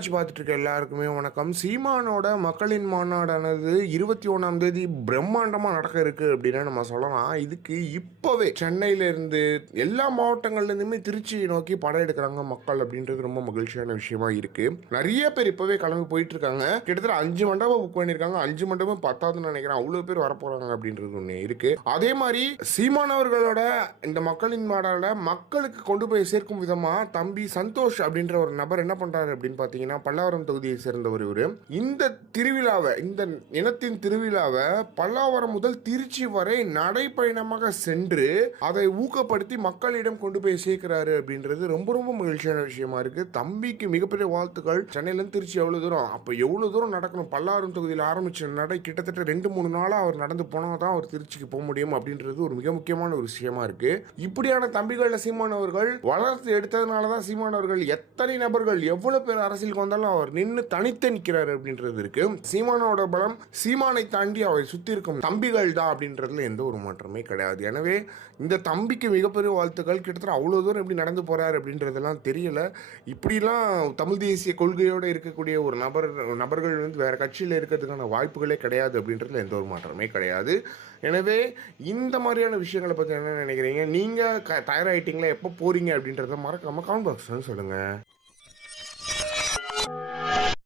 தொலைக்காட்சி பார்த்துட்டு இருக்க எல்லாருக்குமே வணக்கம். சீமானோட மக்களின் மாநாடானது 21ஆம் தேதி பிரம்மாண்டமாக நடக்க இருக்கு அப்படின்னு நம்ம சொல்லலாம். இதுக்கு இப்போவே சென்னையில இருந்து எல்லா மாவட்டங்கள்லேருந்துமே திருச்சியை நோக்கி படம் எடுக்கிறாங்க மக்கள் அப்படின்றது ரொம்ப மகிழ்ச்சியான விஷயமா இருக்கு. நிறைய பேர் இப்போவே கிளம்பி போயிட்டு இருக்காங்க. கிட்டத்தட்ட 5 மண்டபம் புக் பண்ணியிருக்காங்க. 5 மண்டபம் 10ஆவதுன்னு நினைக்கிறேன். அவ்வளோ பேர் வரப்போறாங்க அப்படின்றது ஒன்று இருக்கு. அதே மாதிரி சீமானவர்களோட இந்த மக்களின் மாநாட மக்களுக்கு கொண்டு போய் சேர்க்கும் விதமா தம்பி சந்தோஷ் அப்படின்ற ஒரு நபர் என்ன பண்றாரு அப்படின்னு பாத்தீங்கன்னா, பல்லாவரம் தொகுதியை சேர்ந்தவர் இவரு. இந்த திருவிழாவை, இந்த இனத்தின் திருவிழாவை பல்லாவரம் முதல் திருச்சி வரை நடைப்பயணமாக சென்று அதை ஊக்கப்படுத்தி மக்களிடம் கொண்டு போய் சேர்க்கிறாரு அப்படின்றது ரொம்ப ரொம்ப மகிழ்ச்சியான விஷயமா இருக்கு. தம்பிக்கு மிகப்பெரிய வாழ்த்துக்கள். சென்னையில இருந்து திருச்சி எவ்வளவு தூரம், அப்ப எவ்வளவு தூரம் நடக்கணும். பல்லாவரம் தொகுதியில் ஆரம்பிச்ச நடை கிட்டத்தட்ட 2-3 நாளா அவர் நடந்து போனாதான் அவர் திருச்சிக்கு போக முடியும் அப்படின்றது ஒரு மிக முக்கியமான ஒரு விஷயமா இருக்கு. இப்படியான தம்பிகள் சீமானவர்கள் வளர்த்து எடுத்ததுனாலதான் சீமானவர்கள் எத்தனை நபர்கள் எவ்வளவு பேர் அரசியலுக்கு வந்தாலும் அவர் நின்று தனித்து நிற்கிறார் அப்படின்றது இருக்கு. சீமானோட பலம் சீமானை தாண்டி அவரை சுத்தி இருக்கும் தம்பிகள் தான் அப்படின்றதுல எந்த ஒரு மாற்றமே கிடையாது. எனவே இந்த தம்பிக்கு மிகப்பெரிய வாழ்த்துக்கள். கிட்டத்தட்ட அவ்வளவு தூரம் எப்படி நடந்து போறாரு அப்படின்றதெல்லாம் தெரியல. இப்படிலாம் தமிழ் தேசிய கொள்கையோடு இருக்கக்கூடிய ஒரு நபர்கள் வந்து வேற கட்சியில் இருக்கிறதுக்கான வாய்ப்புகளே கிடையாது அப்படின்றதுல எந்த ஒரு மாற்றமே கிடையாது. எனவே இந்த மாதிரியான விஷயங்களை பற்றி என்ன நினைக்கிறீங்க? நீங்க தயாராகிட்டீங்களா? எப்போ போறீங்க அப்படின்றத மறக்காம கமெண்ட் பாக்ஸ்ல சொல்லுங்க.